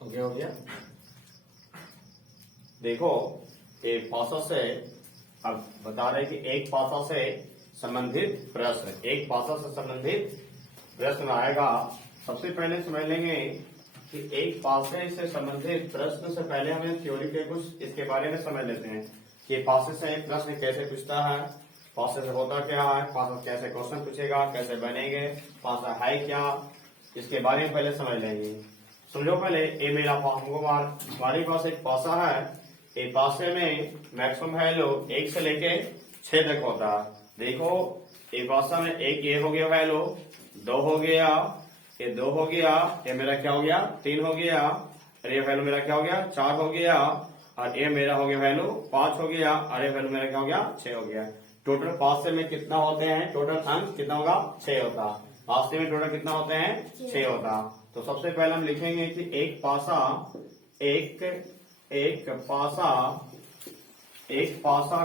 हो गया। देखो एक पासा से अब बता रहे कि एक पासा से संबंधित प्रश्न, एक पासा से संबंधित प्रश्न आएगा। सबसे पहले समझ लेंगे कि एक पासे से संबंधित प्रश्न से पहले हमें थ्योरी के कुछ इसके बारे में समझ लेते हैं कि पासे से एक प्रश्न कैसे पूछता है, पासे से होता क्या है, पासा कैसे क्वेश्चन पूछेगा, कैसे बनेंगे, पासा है क्या, इसके बारे में पहले समझ लेंगे। समझो पहले ये मेरा हमारे पास एक पासा है। एक पासे में मैक्सिमम वैल्यू 1 से लेके 6 तक होता है। देखो एक पासा में एक ये हो गया वैल्यू, 2 हो गया, ये 2 हो गया, ये मेरा क्या हो गया 3 हो गया, और ये वैल्यू मेरा क्या हो गया 4 हो गया, और ये मेरा हो गया वैल्यू 5 हो गया, और ये वैल्यू मेरा क्या हो गया 6 हो गया। टोटल पासे में कितना होते हैं, टोटल अंक कितना होगा 6 होता। पासे में टोटल कितना होते हैं 6 होता। तो सबसे पहले हम लिखेंगे कि एक पासा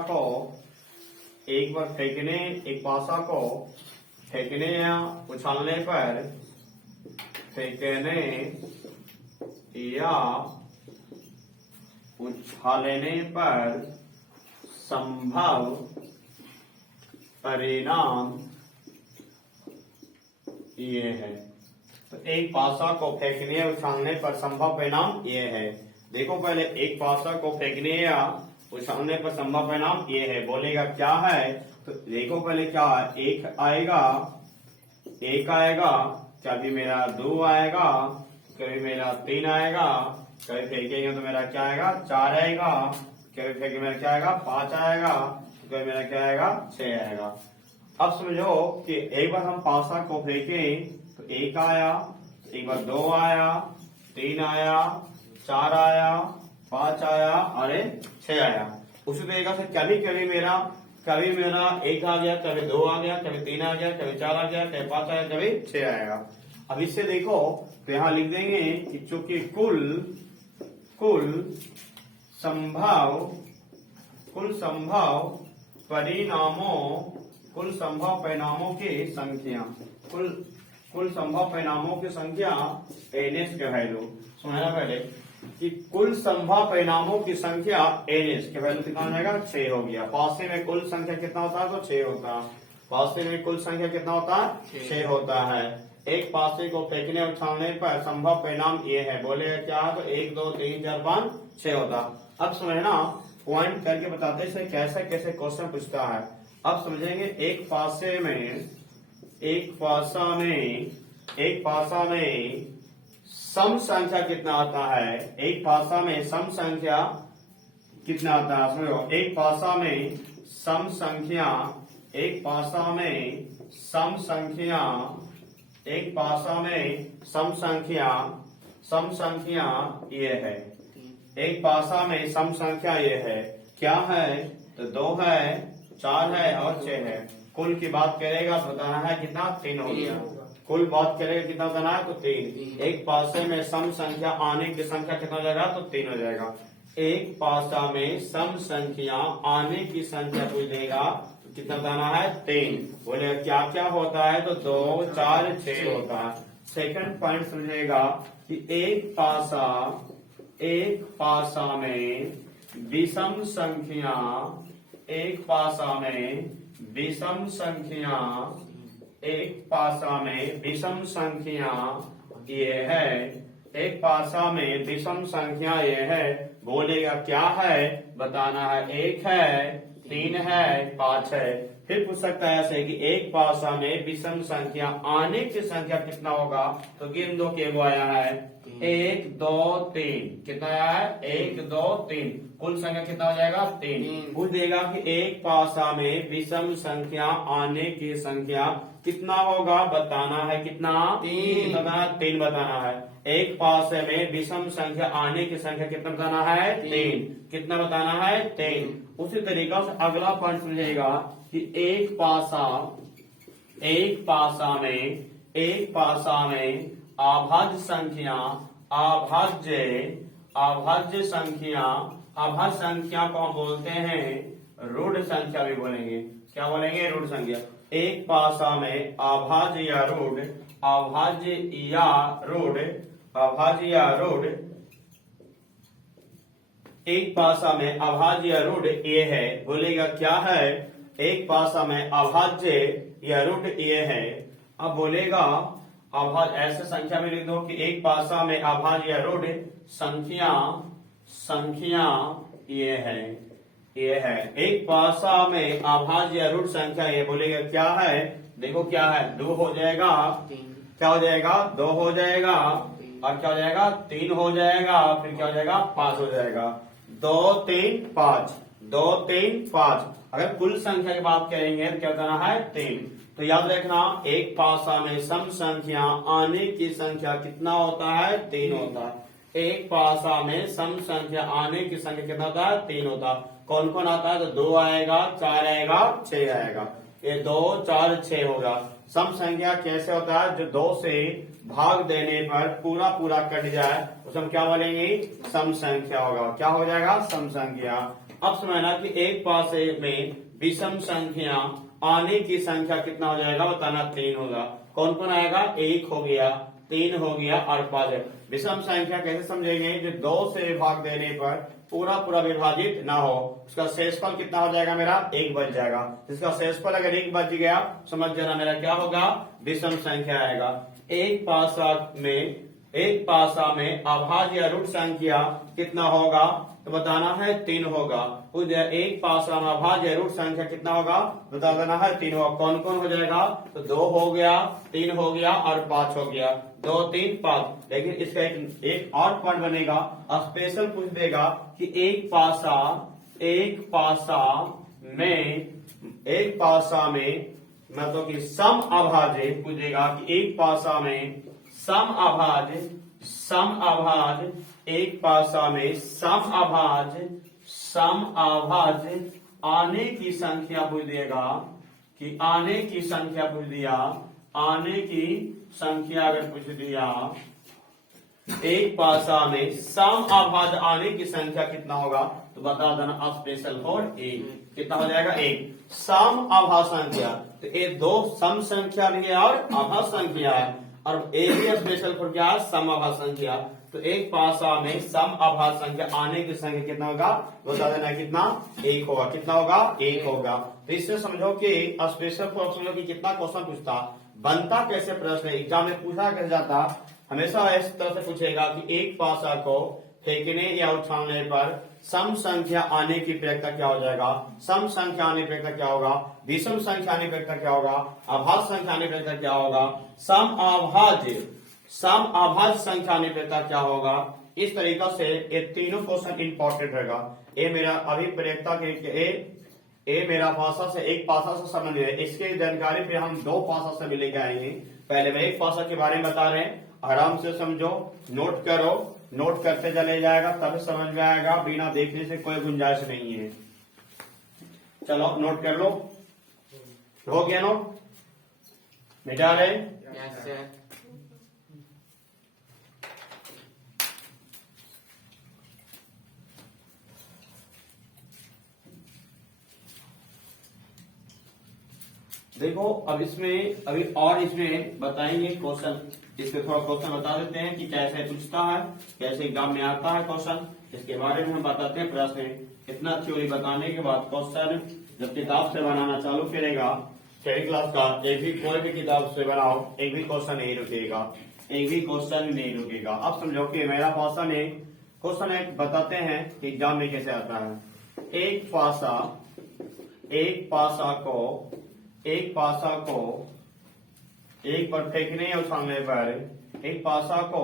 को एक बार फेंकने, एक पासा को फेंकने या उछालने पर, फेंकने या उछालने पर संभव परिणाम ये है। तो एक पासा को फेंकने या उछालने पर संभव परिणाम ये है। देखो पहले एक पासा को फेंकने या उछालने पर संभव परिणाम ये है, बोलेगा क्या है। तो देखो पहले क्या है, एक आएगा, कभी मेरा 2 आएगा, कभी मेरा 3 आएगा, कभी फेंकेंगे तो मेरा क्या आएगा 4 आएगा, कभी फेंके मेरा क्या आएगा 5 आएगा, कभी मेरा क्या आएगा 6 आएगा। अब समझो कि एक बार हम पासा को फेंकें तो 1 आया, एक बार 2 आया, 3 आया, 4 आया, 5 आया और 6 आया। उसी तरीके से कभी मेरा 1 आ गया, कभी 2 आ गया, कभी 3 आ गया, कभी 4 आ गया, कभी 5 आया, कभी 6 आएगा। अब इससे देखो तो यहां लिख देंगे कि चूंकि कुल संभव परिणामों की संख्या, कुल संभव परिणामों की संख्या एनएस के वैल्यू। सुना पहले कि कुल संभव परिणामों की संख्या एनएस के वैल्यू कितना हो जाएगा 6 हो गया। पासे में कुल संख्या कितना होता है तो 6 होता है। पासे में कुल संख्या कितना होता है 6 होता है। एक पासे को फेंकने उछालने पर संभव परिणाम ये है, बोले क्या है तो 1 2 3 4 5 6 होता। अब समझना पॉइंट करके बताते हैं कैसे कैसे क्वेश्चन पूछता है। अब समझेंगे एक पासा में सम संख्या कितना आता है, एक पासा में सम संख्या कितना आता है। समझो एक पासा में सम संख्या ये है। एक पासा में सम संख्या ये है, क्या है तो 2 है, 4 है और 6 है। कुल की बात करेगा तो बताना है कितना 3 हो गया। कुल बात करेगा कितना बताना है तो 3। एक पासे में सम संख्या आने की संख्या कितना हो जाएगा तो 3 हो जाएगा। एक पासा में सम संख्या आने की संख्या पूछ देगा तो कितना बताना है 3। बोले क्या क्या होता है तो 2 4 6 होता है। सेकंड पॉइंट समझेगा कि एक पासा में विषम संख्या, एक पासा में विषम संख्या ये है। एक पासा में विषम संख्या ये है, बोलेगा क्या है बताना है 1 है, 3 है, 5 है। फिर पूछ सकता है ऐसे कि एक पासा में विषम संख्या आने की संख्या कितना होगा तो गिन दो के वो आया है 1 2 3। कितना आया है 1 2 3। कुल संख्या कितना हो जाएगा 3। पूछ देगा कि एक पासा में विषम संख्या आने की संख्या कितना होगा बताना है कितना 3 बताना है। एक पासे में विषम संख्या आने की संख्या कितना बताना है 3। कितना बताना है 3। उसी तरीका से अगला पॉइंट समझेगा कि एक पासा में अभाज्य संख्या को हम बोलते हैं रूढ़ संख्या भी बोलेंगे। क्या बोलेंगे रूढ़ संख्या। एक पासा में अभाज्य या रूढ़ एक पासा में अभाज्य रूट ए है, बोलेगा क्या है, एक पासा में अभाज्य या रूट ए है। अब बोलेगा अभाज्य, ऐसे संख्या में लिख दो कि एक पासा में अभाज्य या रूट संख्या ये है एक पासा में अभाज्य या रूट संख्या ये, बोलेगा क्या है, देखो क्या है, 2 हो जाएगा, क्या हो जाएगा, 2 हो जाएगा, और क्या हो जाएगा, 3 हो जाएगा, फिर क्या हो जाएगा, 5 हो जाएगा। 2 3 5, 2 3 5। अगर कुल संख्या की बात करेंगे तो क्या करना है, 3। तो याद रखना, एक पासा में सम संख्या आने की संख्या कितना होता है, 3 होता है। एक पासा में सम संख्या आने की संख्या कितना होता है, 3 होता है। कौन कौन आता है, तो 2 आएगा, 4 आएगा, 6 आएगा। ये 2 4 6 होगा। सम संख्या कैसे होता है, जो 2 से भाग देने पर पूरा पूरा कट जाए उसे हम क्या बोलेंगे, सम संख्या होगा। क्या हो जाएगा, सम संख्या। अब समझना कि एक पासे में विषम संख्या आने की संख्या कितना हो जाएगा, बताना 3 होगा। कौन कौन आएगा, 1 हो गया, 3 हो गया और 5 है। विषम संख्या कैसे समझेंगे, जो 2 से भाग देने पर पूरा पूरा विभाजित ना हो, उसका शेषफल कितना हो जाएगा, मेरा 1 बच जाएगा। जिसका शेषफल अगर 1 बच गया, समझ जाना मेरा क्या होगा, विषम संख्या आएगा। एक पासा में अभाज्य या रूट संख्या कितना होगा, तो बताना है 3 होगा। एक पासा में अभाज्य रूट संख्या कितना होगा, बता देना है 3 होगा। कौन कौन हो जाएगा, तो 2 हो गया, 3 हो गया और 5 हो गया। 2 3 5। लेकिन इसका एक और पॉइंट बनेगा, स्पेशल पूछ देगा कि एक पासा में मतलब कि सम अभाज्य पूछेगा कि एक पासा में सम अभाज्य एक पासा में सम अभाज्य आने की संख्या पूछ देगा कि आने की संख्या पूछ दिया, आने की संख्या अगर पूछ दिया, एक पासा में सम अभाज्य आने की संख्या कितना होगा, तो बता देना स्पेशल फॉर 1 कितना हो जाएगा, 1 सम अभाज्य संख्या। तो ये 2 सम संख्या भी है और अभाज्य संख्या है, और एक ही स्पेशल फॉर क्या है, सम अभाज्य संख्या। तो एक पासा में सम अभाज्य संख्या आने की संख्या कितना होगा, बता देना कितना, 1 होगा। कितना होगा, 1 होगा। तो इससे समझो कि स्पेशल फॉर समझो कि कितना क्वेश्चन पूछता, बनता कैसे प्रश्न, एग्जाम में पूछा कैसे जाता, हमेशा इस तरह से पूछेगा कि एक पासा को फेंकने या उछालने पर सम संख्या आने की प्रक्रिया क्या हो जाएगा, सम संख्या आने की प्रक्रिया क्या होगा, विषम संख्या आने की प्रक्रिया क्या होगा, अभाज्य संख्या आने की प्रक्रिया क्या होगा, सम अभाज्य संख्या आने की प्रक्रिया क्या होगा। इस तरीका से ये तीनों क्वेश्चन इंपॉर्टेंट रहेगा। ये मेरा अभी प्रक्रिया के ए मेरा पासा से एक पासा से संबंधित है। इसकी जानकारी फिर हम 2 पासा से भी लेके आएंगे। पहले मैं एक पासा के बारे में बता रहे हैं, आराम से समझो, नोट करो, नोट करते चले जाएगा तभी समझ में आएगा, बिना देखने से कोई गुंजाइश नहीं है। चलो नोट कर लो, हो गया नोट, मिटा रहे। Yes, sir. देखो अब इसमें अभी और इसमें बताएंगे क्वेश्चन, इसमें थोड़ा क्वेश्चन बता देते हैं कि कैसे पूछता है, कैसे एग्जाम में आता है क्वेश्चन, इसके बारे में हम बताते हैं प्रश्न। इतना थ्योरी बताने के बाद क्वेश्चन जब किताब से बनाना चालू करेगा, 6वीं क्लास का, एक भी कोई भी किताब से बनाओ, एक भी क्वेश्चन नहीं रुकेगा, एक भी क्वेश्चन नहीं रुकेगा। अब समझो कि मेरा क्वेश्चन है, क्वेश्चन एक बताते हैं कि एग्जाम में कैसे आता है। एक पासा को एक बार फेंकने या उछालने पर, एक पासा को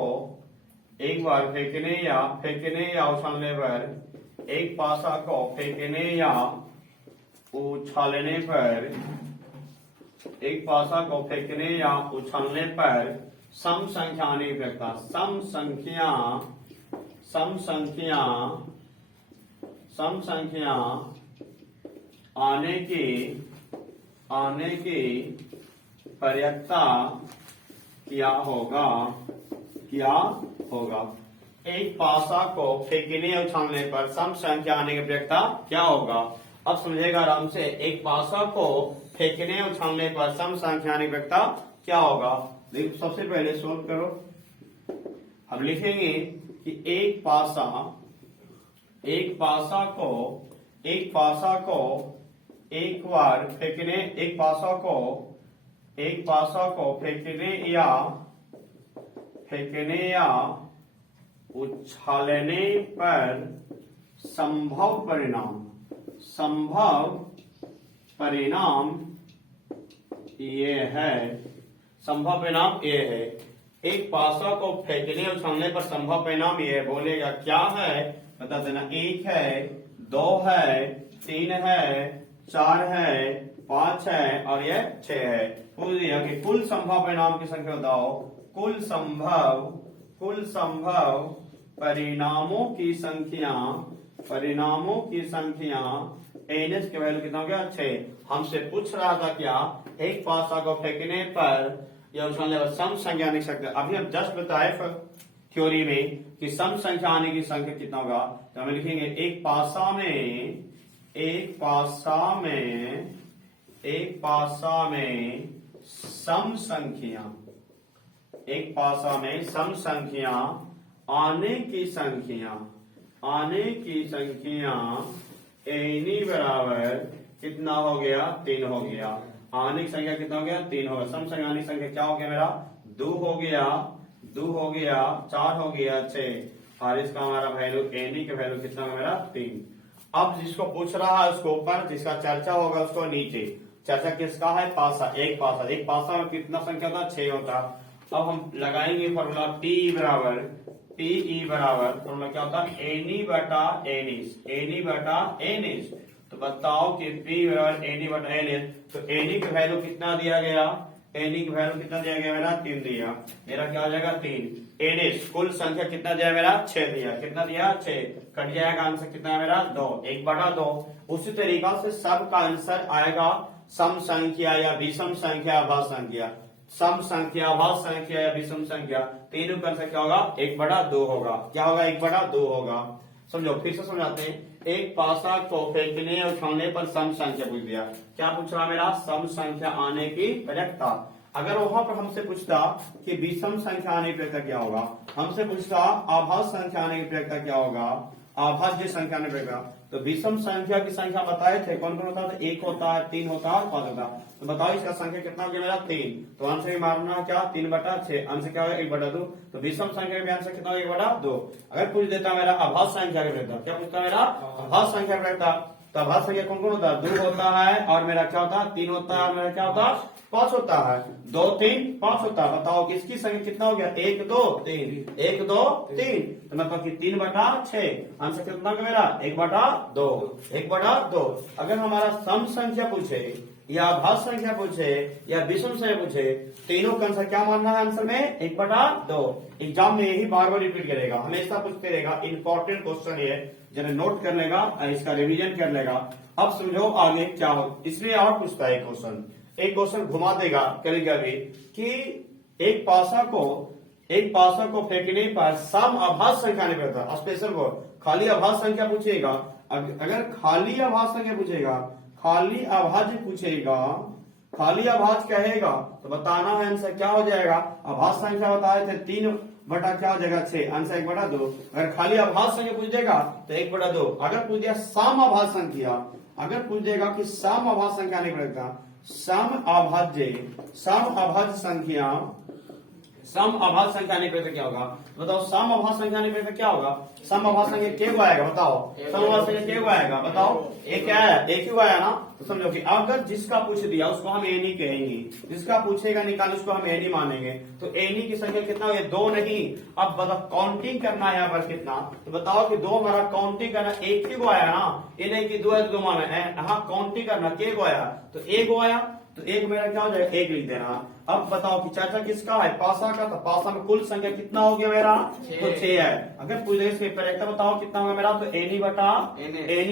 एक बार फेंकने या उछालने पर, एक पासा को फेंकने या उछालने पर, एक पासा को फेंकने या उछालने पर सम संख्या आने की प्रक्रिया, सम संख्या आने की प्रक्रिया क्या होगा। एक पासा को फेंकने या उछालने पर सम संख्या आने की प्रक्रिया क्या होगा। अब समझेगा आराम से, एक पासा को फेंकने या उछालने पर सम संख्या आने की प्रक्रिया क्या होगा। देखो सबसे पहले सोल्व करो, हम लिखेंगे कि एक एक पासा को एक बार फेंकने, एक पासा को फेंकने या उछालने पर संभव परिणाम ये है। एक पासा को फेंकने और उछालने पर संभव परिणाम ये बोलेगा क्या है, बता देना। 1 है, 2 है, 3 है, 4 है, 5 है और ये 6 है। पूछ दिया कि कुल संभव परिणाम की संख्या बताओ। कुल संभव परिणामों की संख्या एनएस के वैल्यू कितना हो गया 6। हमसे पूछ रहा था क्या, एक पासा को फेंकने पर या उछालने पर सम संख्या नहीं सकते। अभी हम जस्ट बताए थ्योरी में कि सम संख्या आने की संख्या कितना होगा, तो हम लिखेंगे एक पासा में सम संख्या आने की संख्या एनी बराबर कितना हो गया 3 हो गया। आने की संख्या कितना हो गया 3 हो गया। सम संख्या आने की संख्या क्या हो गया मेरा 2 हो गया, 4 हो गया 6 और इसका हमारा वैल्यू एनी का वैल्यू कितना होगा मेरा 3। अब जिसको पूछ रहा है उसको ऊपर, जिसका चर्चा होगा उसको नीचे। चर्चा किसका है, पासा। एक पासा में कितना संख्या था 6 होता। अब हम लगाएंगे फॉर्मूला पीई बराबर फॉर्मूला क्या होता है एनी बटा एनिस। तो बताओ कि पी बराबर एनी बटा एनिस, तो एनी का वैल्यू कितना दिया गया, मेरा 3 दिया। मेरा क्या हो जाएगा 3। एनिस कुल संख्या कितना दिया मेरा 6 दिया। कितना दिया 6, कट जाएगा आंसर कितना है मेरा 2, 1/2। उसी तरीका से सबका आंसर आएगा सम संख्या या विषम संख्या, अभाज्य संख्या। सम संख्या, अभाज्य संख्या या विषम संख्या, तीनों का आंसर क्या होगा 1/2 होगा। क्या होगा 1/2 होगा। समझो, फिर से समझाते हैं। एक पासा को फेंकने और उछालने पर सम संख्या पूछ दिया। क्या पूछ रहा मेरा, सम संख्या आने की प्रयत्ता। अगर वहां पर हमसे पूछता कि विषम संख्या आने की प्रयत्ता क्या होगा, हमसे पूछता अभाज्य संख्या आने की प्रयत्ता क्या होगा, अभाज्य संख्या आने की प्रयत्ता, तो विषम संख्या की संख्या बताए थे कौन कौन होता था, 1 होता है, 3 होता है और 5 होता है। तो बताओ इसका संख्या कितना हो गया मेरा 3। तो आंसर मारना क्या 3/6, आंसर क्या होगा 1/2। तो विषम संख्या का आंसर कितना होगा 1/2। अगर पूछ देता मेरा अभाज्य संख्या का प्रयत्ता, क्या पूछता मेरा अभाज्य संख्या का प्रयत्ता, तो अभाज्य संख्या कौन कौन होता है 2 होता है और मेरा क्या होता है 3 होता है और मेरा क्या होता है 5 होता है। 2 3 5 होता है। बताओ किसकी संख्या कितना हो गया 1 2 3, 1 2 3, तो मतलब कि 3/6। आंसर कितना होगा मेरा 1/2। अगर हमारा सम संख्या पूछे या अभाज्य संख्या पूछे या विषम संख्या पूछे, तीनों का आंसर क्या मानना है आंसर में 1/2। एग्जाम में यही बार बार रिपीट करेगा, हमेशा पूछते रहेगा। इंपॉर्टेंट क्वेश्चन ये, जरा नोट कर लेगा, इसका रिवीजन कर लेगा। अब समझो आगे क्या हो। इसमें और पूछता है एक क्वेश्चन घुमा देगा कभी कभी कि एक पासा को फेंकने पर सम अभाज्य संख्या नहीं पड़ता। स्पेशल वो खाली अभाज्य संख्या पूछेगा। अगर खाली अभाज्य संख्या पूछेगा, खाली अभाज्य कहेगा तो बताना है आंसर क्या हो जाएगा। अभाज्य संख्या बताए थे 3 बटा क्या हो जाएगा 6, आंसर 1/2। अगर खाली अभाज्य संख्या पूछ देगा तो 1/2। अगर पूछ दिया सम अभाज्य संख्या, अगर पूछ देगा कि सम अभाज्य संख्या नहीं पड़ेगा, सम अभाज्य संख्या नहीं पड़ेगा क्या होगा, बताओ। सम अभाज्य संख्या नहीं पड़ेगा क्या होगा, सम अभाज्य संख्या के को आएगा, बताओ। सम अभाज्य संख्या के को आएगा, बताओ। एक क्या आया, एक ही आया ना। तो समझो कि अगर जिसका पूछ दिया उसको हम एनी कहेंगे, जिसका पूछेगा निकाल उसको हम एनी मानेंगे। तो एनी की संख्या कितना हो, 2 नहीं। अब बताओ काउंटिंग करना है यहाँ पर कितना, तो बताओ कि 2 हमारा काउंटिंग करना, एक ही को आया ना, ये नहीं कि 2 है तो 2 माना है। हाँ काउंटिंग करना, के को आया तो 1 को आया, तो 1 मेरा क्या हो जाएगा 1 लिख देना। अब बताओ कि चर्चा किसका है, पासा का। तो पासा में कुल संख्या कितना हो गया मेरा, तो 6 है। अगर पूछ दे इसके प्रयत्ता बताओ कितना होगा मेरा, तो एनी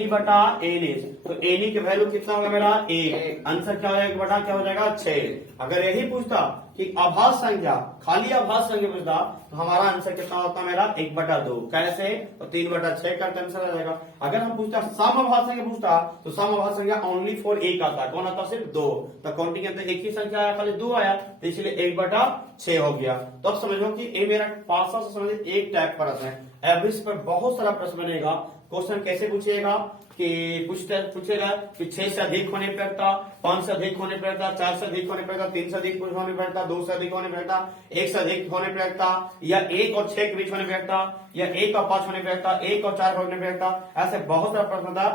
बटा एनिस। तो एनी के वैल्यू कितना होगा मेरा 1, आंसर क्या हो जाएगा बटा क्या हो जाएगा 6। अगर यही पूछता कि अभाज्य संख्या, खाली अभाज्य संख्या पूछता, तो हमारा आंसर कितना होता मेरा 1/2। कैसे, तो 3/6 का आंसर आ जाएगा। अगर हम पूछता सम अभाज्य संख्या पूछता, तो सम अभाज्य संख्या ओनली फॉर 1 आता है। कौन आता है, सिर्फ 2। तो काउंटिंग के अंदर एक ही संख्या आया, खाली 2 आया। तो इसलिए 1/6 हो गया। तो अब समझो कि ये मेरा पासा से संबंधित एक टाइप प्रश्न है। एवरेज पर बहुत सारा प्रश्न बनेगा। क्वेश्चन कैसे पूछेगा कि पूछेगा कि 6 से अधिक होने पर था, 5 से अधिक होने पर था, 4 से अधिक होने पर था, 3 से अधिक होने पर था, 2 से अधिक होने पर था, 1 से अधिक होने पर था, या 1 और 6 के बीच होने पर था, या 1 और 5 होने पर था, 1 और 4 होने पर था। ऐसे बहुत सारा प्रश्न था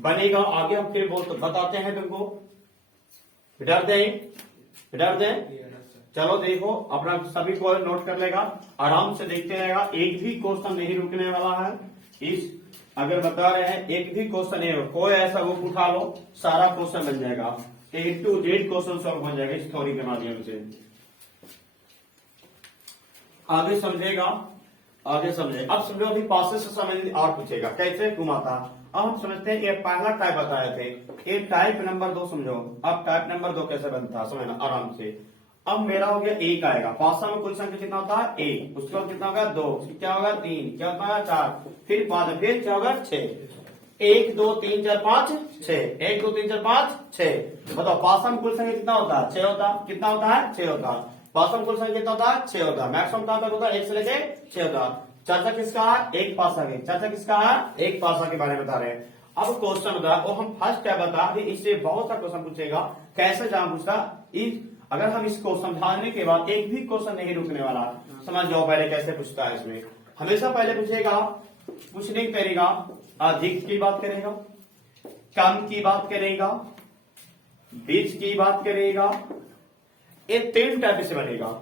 बनेगा। आगे हम फिर बताते हैं तुमको। डर दें चलो देखो, अपना सभी को नोट कर लेगा, आराम से देखते रहेगा। एक भी क्वेश्चन नहीं रुकने वाला है। इस अगर बता रहे हैं एक भी क्वेश्चन नहीं हो, कोई ऐसा बुक उठा लो, सारा क्वेश्चन बन जाएगा। A to Z question solve बन जाएगा इस थ्योरी के माध्यम से। आगे समझे। अब समझो अभी पासेज से संबंधित और पूछेगा कैसे घुमाता। अब हम समझते हैं ये पहला टाइप बताए थे, ये टाइप नंबर 2 समझो। अब टाइप नंबर 2 कैसे बनता है समझना आराम से। अब मेरा हो गया 1 आएगा, पासा में कुल संख्या कितना होता है 1, उसके बाद कितना होगा 2, क्या होगा 3, क्या होता है 4, फिर बाद फिर क्या होगा 6। 1 2 3 4 5 6, 1 2 3 4 5 6। बताओ पासा में कुल संख्या कितना होता है 6 होता, कितना होता है 6 होता। पासा में कुल संख्या कितना होता है 6 होता। मैक्सिमम कहां तक होता है 1 से लेके 6 होता। चर्चा किसका है एक पासा की, चर्चा किसका है एक पासा के बारे में बता रहे हैं। अब क्वेश्चन बता वो हम फर्स्ट क्या बता रहे, इससे बहुत सा क्वेश्चन पूछेगा। कैसे जान पूछता, अगर हम इसको समझाने के बाद एक भी क्वेश्चन नहीं रुकने वाला, समझ जाओ पहले कैसे पूछता है। इसमें हमेशा पहले पूछेगा, पूछने करेगा अधिक की बात करेगा, कम की बात करेगा, बीच की बात करेगा। ये 3 टाइप से बनेगा।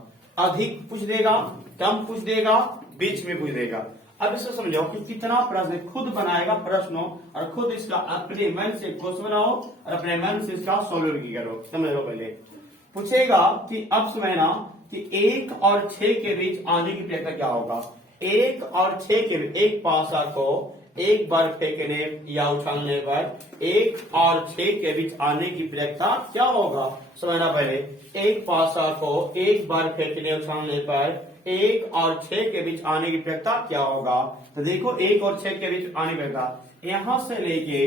अधिक पूछ देगा, कम पूछ देगा, बीच में पूछ देगा। अब इसे समझो कि कितना प्रश्न खुद बनाएगा प्रश्नों और खुद इसका अपने मन से क्वेश्चन बनाओ और अपने मन से इसका सोल्व करो। समझ लो पहले पूछेगा कि अब समझना कि 1 और 6 के बीच आने की प्रक्रिया क्या होगा। 1 और 6 के बीच एक पासा को एक बार फेंकने या उछालने पर 1 और 6 के बीच आने की प्रक्रिया क्या होगा। समझना पहले, एक पासा को एक बार फेंकने उछालने पर 1 और 6 के बीच आने की प्रक्रिया क्या होगा। तो देखो 1 और 6 के बीच आने की प्रक्रिया, यहां से लेके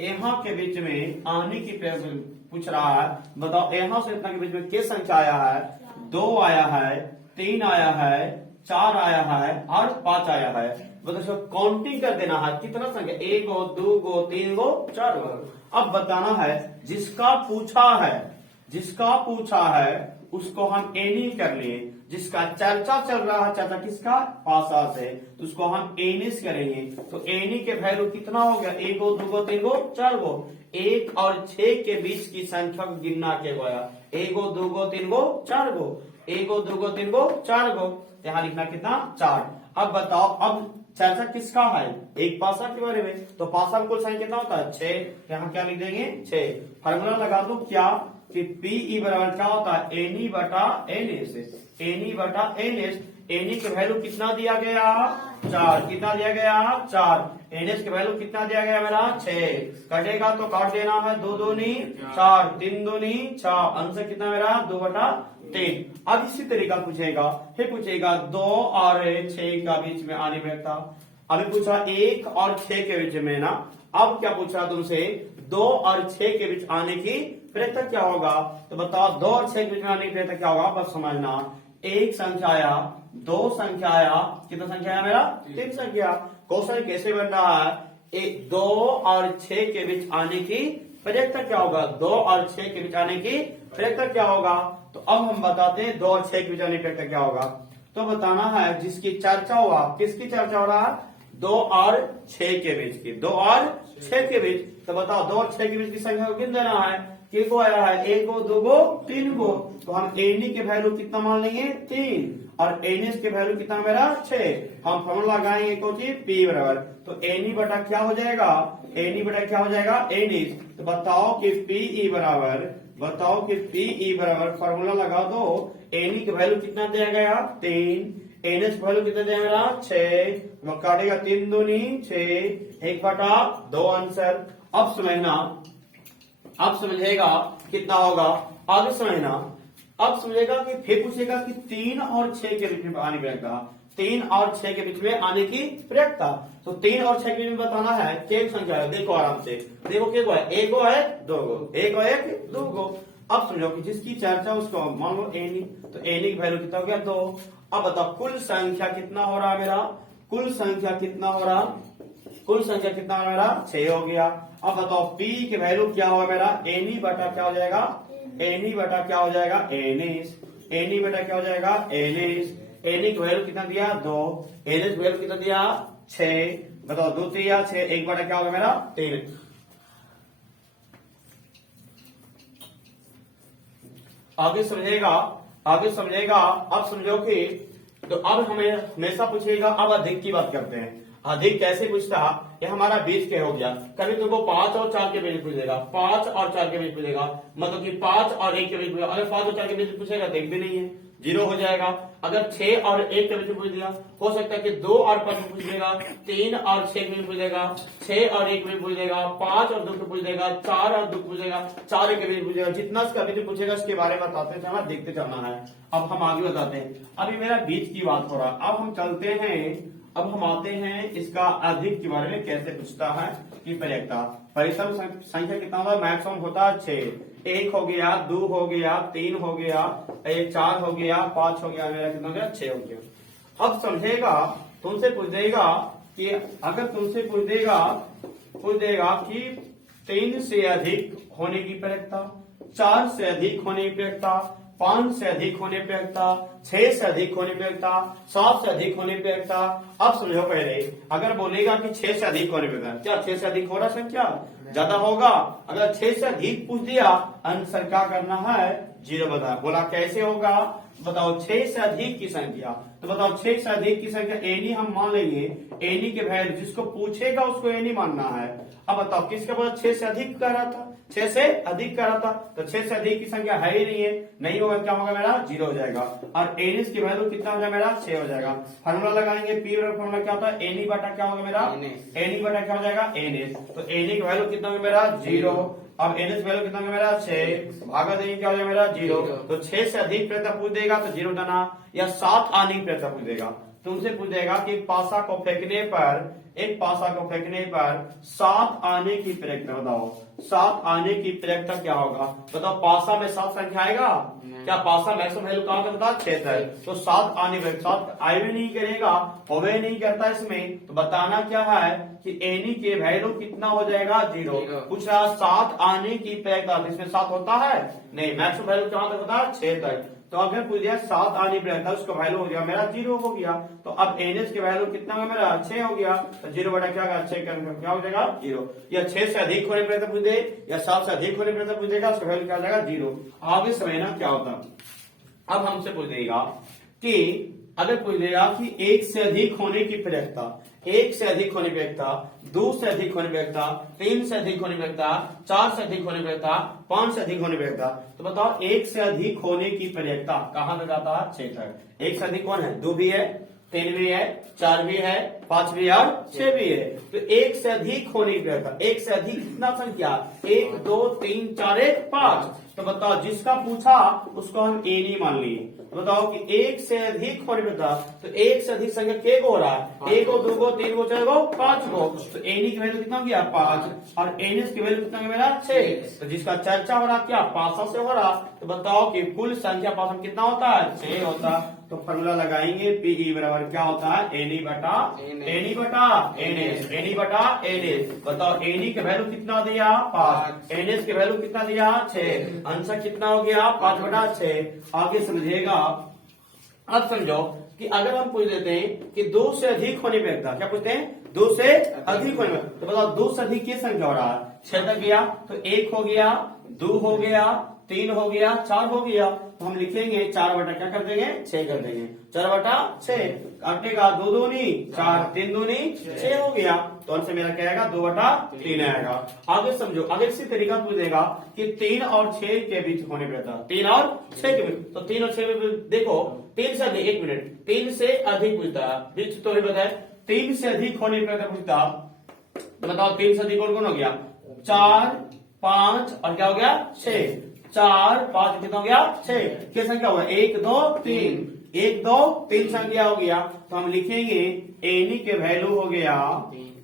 यहां के बीच में आने की प्रक्रिया पूछ रहा है। बताओ यहां से इतना के बीच में क्या संख्या आया है, 2 आया है, 3 आया है, 4 आया है और 5 आया है। मतलब काउंटिंग कर देना है कितना संख्या, 1 गो 2 गो 3 गो 4 गो। अब बताना है जिसका पूछा है उसको हम एनी कर लिए। जिसका चर्चा चल रहा है, चर्चा किसका पासा से, तो उसको हम एनिस करेंगे। तो एनी के वैल्यू कितना हो गया, 1 गो 2 गो 3 गो 4 गो। 1 और 6 के बीच की संख्या को गिनना के गया, 1 गो 2 गो 3 गो 4 गो, 1 गो 2 गो 3 गो 4 गो। यहाँ लिखना कितना 4। अब बताओ अब चर्चा किसका है एक पासा के बारे में, तो पासा में कुल संख्या कितना होता है 6। यहाँ क्या लिख देंगे 6। फार्मूला लगा दो क्या कि पीई बराबर क्या होता है एनी बटा एनएस। एनी बटा एनएस, एनी के वैल्यू कितना दिया गया 4, कितना दिया गया 4। एनएस के वैल्यू कितना दिया गया मेरा 6। कटेगा तो काट देना है, 2 दूनी 4, 3 दूनी 6, आंसर कितना मेरा 2/3। अब इसी तरीका पूछेगा, फिर पूछेगा 2 और 6 का बीच में आने बैठता। अभी पूछा 1 और 6 के बीच में ना, अब क्या पूछा तुमसे 2 और 6 के बीच आने की प्रक्रिया क्या होगा। तो बताओ 2 और 6 के बीच में आने की प्रक्रिया क्या होगा। बस समझना, 1 संख्या आया, 2 संख्या आया, कितना संख्या आया मेरा 3 संख्या। क्वेश्चन कैसे बन रहा है, 2 और 6 के बीच आने की प्रक्रिया क्या होगा। 2 और 6 के बीच आने की प्रक्रिया क्या होगा। तो अब हम बताते हैं 2 और 6 के बीच आने की प्रक्रिया क्या होगा। तो बताना है जिसकी चर्चा हुआ, किसकी चर्चा हो रहा है 2 और 6 के बीच की, 2 और 6 के बीच। तो बताओ 2 और 6 के बीच की संख्या को गिन देना है। के को आया है 1 गो 2 गो 3 गो, तो हम एनी के वैल्यू कितना मान लेंगे 3 और एनएस के वैल्यू कितना मेरा 6। हम फॉर्मूला लगाएंगे कौन सी पी बराबर, तो एनी बटा क्या हो जाएगा, एनी बटा क्या हो जाएगा एनएस। तो बताओ कि पीई बराबर, बताओ कि पीई बराबर फॉर्मूला लगा दो, एनी के वैल्यू कितना दिया गया 3, एनएस वैल्यू कितना दिया मेरा 6, काटेगा 3 दूनी 6, 1/2 आंसर। अब समझना, अब समझेगा कितना होगा, आगे समझना। अब समझेगा कि फिर पूछेगा कि 3 और 6 के बीच में आने की प्रक्रिया, 3 और 6 के बीच में आने की प्रक्रिया। तो 3 और 6 के बीच में बताना है क्या संख्या है। देखो आराम से, देखो क्या है 1 गो है 2 गो, 1 और 1 2 गो। अब समझो कि जिसकी चर्चा उसको मान लो एनी, तो एनी की वैल्यू कितना हो गया 2। अब बताओ कुल संख्या कितना हो रहा है मेरा, कुल संख्या कितना हो रहा, कुल संख्या कितना हो रहा मेरा 6 हो गया। अब बताओ पी की वैल्यू क्या होगा मेरा, एनी बटा क्या हो जाएगा, एनी बटा क्या हो जाएगा एनिस, एनी बटा क्या हो जाएगा एनिस। एनी की वैल्यू कितना दिया 2, एनिस की वैल्यू कितना दिया 6। बताओ 2 3 या 6, 1 बटा क्या होगा मेरा 3। आगे समझेगा, आगे समझेगा। अब समझो कि तो अब हमें हमेशा पूछेगा, अब अधिक की बात करते हैं। अधिक कैसे पूछता, ये हमारा बीच के हो गया, कभी तुमको 5 और 4 के बीच पूछेगा, 5 और 4 के बीच पूछेगा, मतलब कि 5 और 1 के बीच पूछेगा। अगर 5 और 4 के बीच पूछेगा तो एक भी नहीं है, 0 हो जाएगा। अगर 6 और 1 के बीच पूछ दिया, हो सकता है कि 2 और 5 में पूछ देगा, 3 और 6 के बीच पूछ देगा, 6 और 1 में पूछ देगा, 5 और 2 के पूछ देगा, 4 और 2 पूछेगा, 4 के बीच पूछेगा। जितना इसका बीच पूछेगा उसके बारे में बताते चलना, देखते चलना है। अब हम आगे बताते हैं, अभी मेरा बीच की बात हो रहा है। अब हम चलते हैं, अब हम आते हैं इसका अधिक के बारे में कैसे पूछता है कि परिकता। परिसम संख्या कितना होता है, मैक्सिमम होता है 6। 1 हो गया, 2 हो गया, 3 हो गया, 4 हो गया, 5 हो गया, मेरा कितना हो गया 6 हो गया। अब समझेगा, तुमसे पूछ देगा कि अगर तुमसे पूछ देगा कि 3 से अधिक होने की परिकता, 4 से अधिक होने की परिकता, 5 से अधिक होने पे लगता, 6 से अधिक होने पे लगता, 7 से अधिक होने पे लगता। अब समझो पहले, अगर बोलेगा कि 6 से अधिक होने पे लगता, क्या 6 से अधिक हो रहा संख्या ज्यादा होगा। अगर 6 से अधिक पूछ दिया, आंसर क्या करना है 0 बता। बोला कैसे होगा, बताओ 6 से अधिक की संख्या, तो बताओ 6 से अधिक की संख्या एनी हम मान लेंगे, एनी के वैल्यू जिसको पूछेगा उसको एनी मानना है। अब बताओ किसका बोला 6 से अधिक कह रहा था, 6 से अधिक कह रहा था, तो 6 से अधिक की संख्या है ही नहीं है, नहीं होगा क्या होगा मेरा 0 हो जाएगा। और एनिस की वैल्यू कितना हो जाएगा मेरा 6 हो जाएगा। फार्मूला लगाएंगे, पी फार्मूला क्या होता है, एनी बटा क्या होगा मेरा एनी बटा क्या हो जाएगा एनिस। तो एनी की वैल्यू कितना होगा मेरा 0। अब एनिस वैल्यू कितना होगा मेरा 6, भागा देंगे क्या हो जाएगा मेरा 0। तो 6 से अधिक प्रयत्न पूछ देगा तो 0 देना, या 7 आने की प्रयत्न पूछ देगा। तुमसे पूछ देगा कि पासा को फेंकने पर, एक पासा को फेंकने पर 7 आने की प्रयत्न बताओ, 7 आने की प्रयत्न क्या होगा। बताओ पासा में 7 संख्या आएगा क्या, पासा मैक्सिमम वैल्यू कहां का बता 6 है, तो 7 आने पर 7 आए भी नहीं करेगा, होवे नहीं करता इसमें। तो बताना क्या है कि एनी के वैल्यू कितना हो जाएगा 0। पूछ रहा 7 आने की प्रयत्न, इसमें 7 होता है नहीं, मैक्सिमम वैल्यू कहां तक होता है 6 तक। तो अगर पूछ दिया 7 आने पर था, उसका वैल्यू हो गया मेरा 0 हो गया। तो अब एनएस के वैल्यू कितना होगा मेरा 6 हो गया, तो 0 बटा क्या होगा 6 क्या हो जाएगा 0। या 6 से अधिक होने पर पूछ दे या 7 से अधिक होने पर पूछ देगा, उसका वैल्यू क्या हो जाएगा 0। आगे समझना क्या होता। अब हमसे पूछ देगा कि अगर पूछ देगा कि 1 से अधिक होने की प्रयत्ता, 1 से अधिक होने पर था, 2 से अधिक होने पर था, 3 से अधिक होने पर था, 4 से अधिक होने पर था, 5 से अधिक होने पर था। तो बताओ 1 से अधिक होने की प्रयत्ता कहां तक जाता है 6 तक। 1 से अधिक कौन है, 2 भी है, 3 भी है, 4 भी है, 5 भी है और 6 भी है। तो 1 से अधिक होने की प्रयत्ता, 1 से अधिक कितना संख्या 1 2 3 4 1 5। तो बताओ जिसका पूछा उसको हम ए नहीं मान लिए। बताओ कि 1 से अधिक होने पर था, तो 1 से अधिक संख्या के को हो रहा है, 1 को 2 को 3 को 4 को 5 को। तो एनी की वैल्यू कितना हो गया 5 और एनएस की वैल्यू कितना मेरा 6। तो जिसका चर्चा हो रहा क्या पासा से हो रहा, तो बताओ कि कुल संख्या पासा में कितना होता है 6 होता। तो फॉर्मूला लगाएंगे पीई बराबर क्या होता है एनी बटा एनएस, एनी बटा एनएस। बताओ एनी के वैल्यू कितना दिया 5, एनएस के वैल्यू कितना दिया 6, आंसर कितना हो गया 5 बटा 6। आगे समझिएगा। अब समझो कि अगर हम पूछ देते हैं कि 2 से अधिक होने पे था, क्या पूछते हैं 2 से अधिक होने पे, तो बताओ 2 से अधिक की संख्या हो रहा है 6 तक गया, तो 1 हो गया, 2 हो गया, 3 हो गया, 4 हो गया। तो हम लिखेंगे 4 बटा क्या कर देंगे 6 कर देंगे, 4 बटा 6 काटेगा 2 दूनी 4, 3 दूनी 6 हो गया। तो आंसर मेरा क्या आएगा 2 बटा 3 आएगा। आगे समझो, अगर इसी तरीका पूछ देगा कि 3 और 6 के बीच होने पर था, 3 और 6 के बीच, तो 3 और 6 में देखो 3 से अधिक, 1 मिनट, 3 से अधिक पूछता बीच तो बताए 3 से अधिक होने पर पूछता, तो बताओ 3 से अधिक कौन कौन हो गया 4 5 और क्या हो गया 6, 4 5 कितना हो गया 6, क्या संख्या हुआ 1 2 3, 1 2 3 संख्या हो गया। तो हम लिखेंगे एनी के वैल्यू हो गया,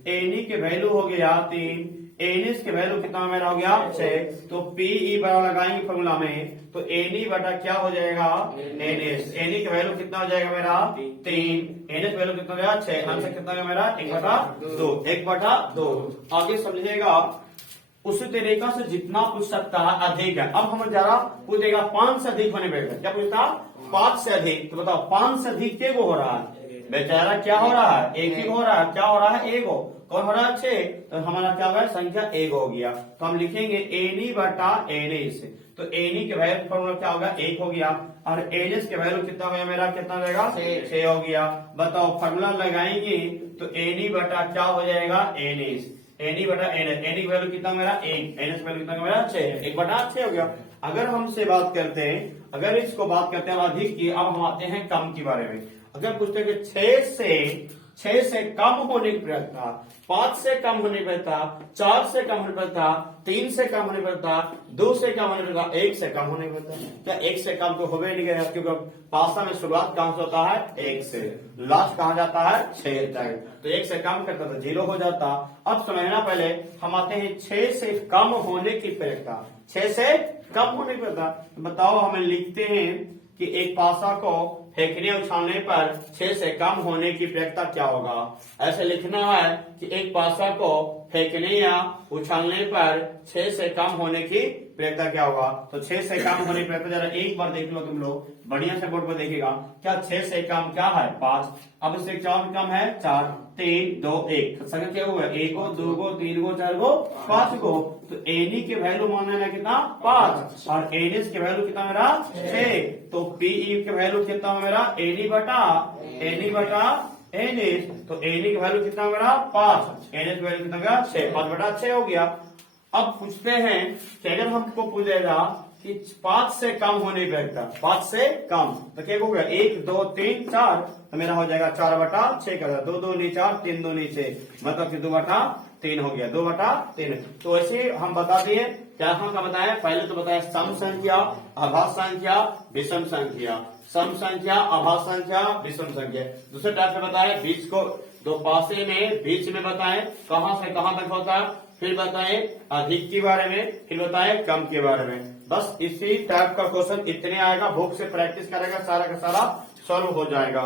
एनी के वैल्यू हो गया 3, एनएस के वैल्यू कितना मेरा हो गया 6। तो पीई बराबर लगाएंगे फॉर्मूला में, तो एनई बटा क्या हो जाएगा एनएस। एनई का वैल्यू कितना हो जाएगा मेरा 3, एनएस वैल्यू कितना हो गया 6, आंसर कितना होगा मेरा 1/2, 1/2। आगे समझिएगा, उसी तरीका से जितना पूछ सकता है अधिक है। अब हम जरा पूछेगा 5 से अधिक होने पर क्या पूछता 5 से अधिक, तो बताओ 5 से अधिक क्या हो रहा है बेचारा, क्या हो रहा है एक ही हो रहा है, क्या हो रहा है एक हो, कौन हो रहा है 6, तो हमारा क्या होगा संख्या 1 हो गया। तो हम लिखेंगे एनी बटा एनएस, तो एनी के वैल्यू फॉर्मूला क्या होगा 1 हो गया, और एनएस के वैल्यू कितना हो गया मेरा, कितना हो जाएगा 6 हो गया। बताओ फॉर्मूला लगाएंगे तो एनी बटा क्या हो जाएगा एनएस, एनी बटा एनएस, एनी वैल्यू कितना मेरा 1, एनएस वैल्यू कितना मेरा 6, 1/6 हो गया। अगर हमसे बात करते हैं, अगर इसको बात करते हैं अधिक की, अब हम आते हैं कम के बारे में। अगर पूछते हैं कि 6 से कम होने पर था, 5 से कम होने पर था, 4 से कम होने पर था, 3 से कम होने पर था, 2 से कम होने पर था, 1 से कम होने पर था, क्या 1 से कम तो हो गए नहीं गया, क्योंकि पासा में शुरुआत कहां से होता है 1 से, लास्ट कहां जाता है 6 तक, तो 1 से कम करता तो 0 हो जाता। अब समझना, पहले हम आते हैं 6 से कम होने की प्रयोगता, 6 से कम होने पर था। बताओ हमें लिखते हैं कि एक पासा को फेंकने उछालने पर 6 से कम होने की प्रयोगता क्या होगा। ऐसे लिखना है कि एक पासा को फेंकने या उछालने पर 6 से कम होने की प्रयोगता क्या होगा। तो 6 से कम होने की प्रयोगता जरा एक बार देख लो तुम लोग, बढ़िया से बोर्ड पर देखेगा, क्या 6 से कम क्या है 5, अब इससे 4 कम है 4, 3 2 1, संख्या क्या हुआ 1 गो 2 गो 3 गो 4 गो 5 गो। तो एनी के वैल्यू मानने लगा कितना 5, और एनएस के वैल्यू कितना मेरा 6, तो पीई के वैल्यू कितना मेरा एनी बटा एनएस, तो एनी के वैल्यू कितना मेरा 5, एनएस के वैल्यू कितना मेरा 6, 5/6 हो गया। अब पूछते हैं कि अगर हमको पूछेगा कि 5 से कम होने पर था, 5 से कम, तो क्या हो गया 1 2 3 4, तो मेरा हो जाएगा 4/6 का, 2 2 नहीं 4, 3 2 नहीं 6, मतलब कि 2/3 हो गया, 2/3। तो ऐसे हम बता दिए, क्या हम का बताया, पहले तो बताया सम संख्या, अभाज्य संख्या, विषम संख्या, सम संख्या, अभाज्य संख्या, विषम संख्या। दूसरे टाइप से बताया बीच को, दो पासे में बीच में बताए कहां से कहां तक होता है, फिर बताए अधिक के बारे में, फिर बताए कम के बारे में। बस इसी टाइप का क्वेश्चन इतने आएगा, बुक से प्रैक्टिस करेगा सारा का सारा सॉल्व हो जाएगा।